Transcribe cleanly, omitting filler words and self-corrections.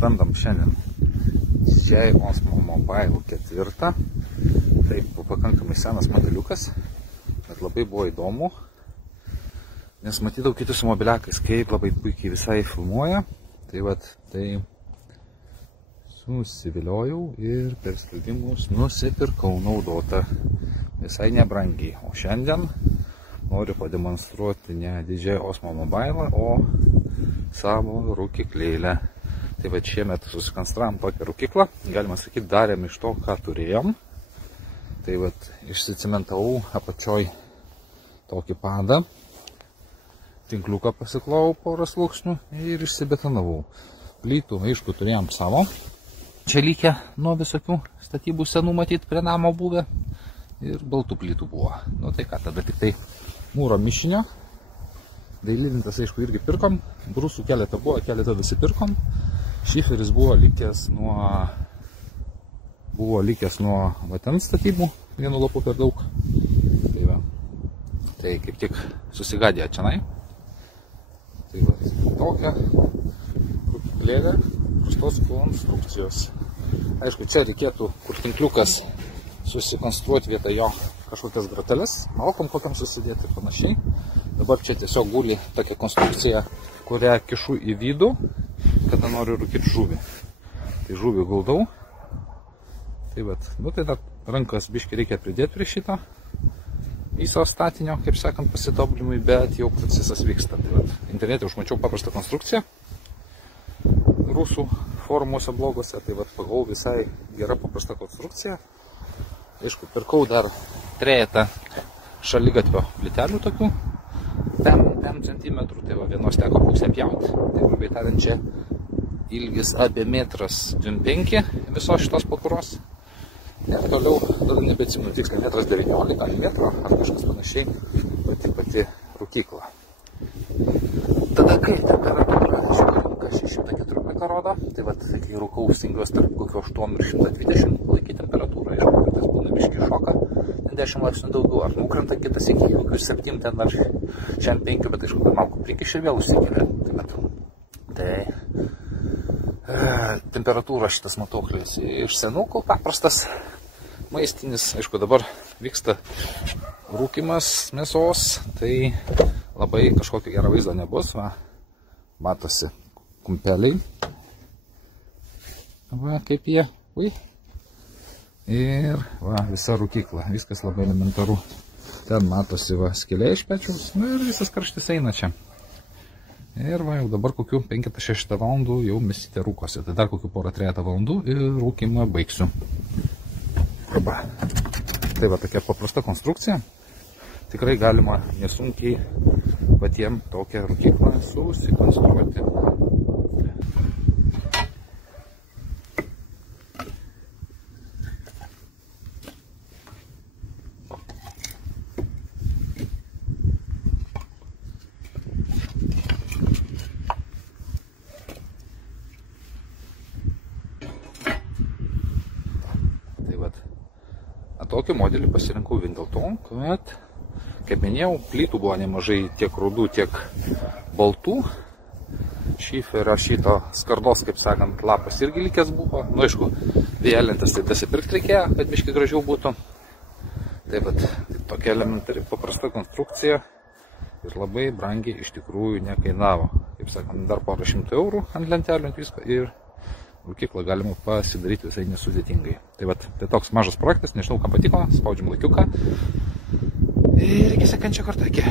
Randam šiandien DJI Osmo Mobile 4. Taip, pakankamai senas modeliukas, bet labai buvo įdomu, nes matydavau kitus mobiliakais, kaip labai puikiai visai filmuoja. Tai vat, tai susiviliojau ir per skelbimus nusipirkau naudotą visai nebrangiai. O šiandien noriu pademonstruoti ne DJI Osmo Mobile, o savo rūkiklėlę. Tai va šiemet susikonstravom tokią rūkiklą, galima sakyti, darėm iš to, ką turėjom. Tai va išsicimentavau apačioj tokį padą, tinkliuką pasiklovau porą sluoksnių ir išsibetonavau. Plytų, aišku, turėjom savo. Čia lygia nuo visokių statybų senų matyti prie namo buvę. Ir baltų plytų buvo. Nu tai ką, tada tik tai mūro mišinio. Dailininkas, aišku, irgi pirkom. Brusų keletą buvo, keletą visi pirkom. Šiferis buvo likęs nuo vaten statybų. Vienu lapu per daug. Tai va. Tai kaip tik susigadė čianai. Tai va, tokia rūkiklėlė, prastos konstrukcijos. Aišku, čia reikėtų, kur tinkliukas, susikonstruoti vietą jo kažkokias grateles, malkom kokiam susidėti ir panašiai. Dabar čia tiesiog guli tokia konstrukcija, kurią kišu į vidų, kada noriu rūkyti žuvį. Tai žuvį guldau. Tai vat, nu tai dar rankas biškai reikia pridėti prie šito viso statinio, kaip sakant, pasitobulimui, bet jau procesas vyksta. Tai vat, internete užmačiau paprastą konstrukciją rusų forumuose bloguose, tai vat pagavau visai gera paprasta konstrukcija. Aišku, pirkau dar trejetą šaligatvio plytelių tokių, 5 cm, tai va vienos teko pusę pjauti, tai grubiai tariant čia ilgis apie 1,25 m visos šitos pakuros. Ir toliau, tada nebeatsimenu tiksliai, 1,19 m ar kažkas panašiai, pati rūkykla. Tada kaip temperatūra, žiūrėjom, kas 614 rodo, tai vat, kai rūkau, stengiuosi tarp kokio 8 ir 120 laikyti temperatūrą, aišku, kartais būna biškį šoką, 10 laipsnių daugiau, ar nukrenta kitas iki kokių 7, ten ar šiandien 5, bet aišku, malku prikiš ir vėl užsikelia. Tai temperatūra šitas matuoklis iš senukų, paprastas maistinis, aišku, dabar vyksta rūkimas mėsos, tai labai kažkokio gero vaizdo nebus, va, matosi kumpeliai, va, kaip jie, ir va, visa rūkykla, viskas labai elementaru, ten matosi, va, skylė iš pečiaus, nu, ir visas karštis eina čia. Ir va, jau dabar kokių 5-6 valandų jau mesite rūkosi. Tai dar kokių porą 3 valandų ir rūkimą baigsiu. Arba. Tai va, tokia paprasta konstrukcija. Tikrai galima nesunkiai patiem tokią rūkyklą susikonstruoti. Tokį modelį pasirinkau vien dėl to, kad, kaip minėjau, plytų buvo nemažai tiek rudų, tiek baltų. Šiferio šito skardos, kaip sakant, lapas irgi likęs buvo. Nu, aišku, vėlintas tai dasipirkti reikėjo, kad biškai gražiau būtų. Taip pat tokia elementari paprasta konstrukcija ir labai brangiai iš tikrųjų nekainavo. Kaip sakant, dar porą 100 eurų ant lentelių, ant visko ir rūkyklą galima pasidaryti visai nesudėtingai. Tai vat, tai toks mažas projektas, nežinau, kam patiko, spaudžiam laikiuką. Ir iki sekančio karto, iki.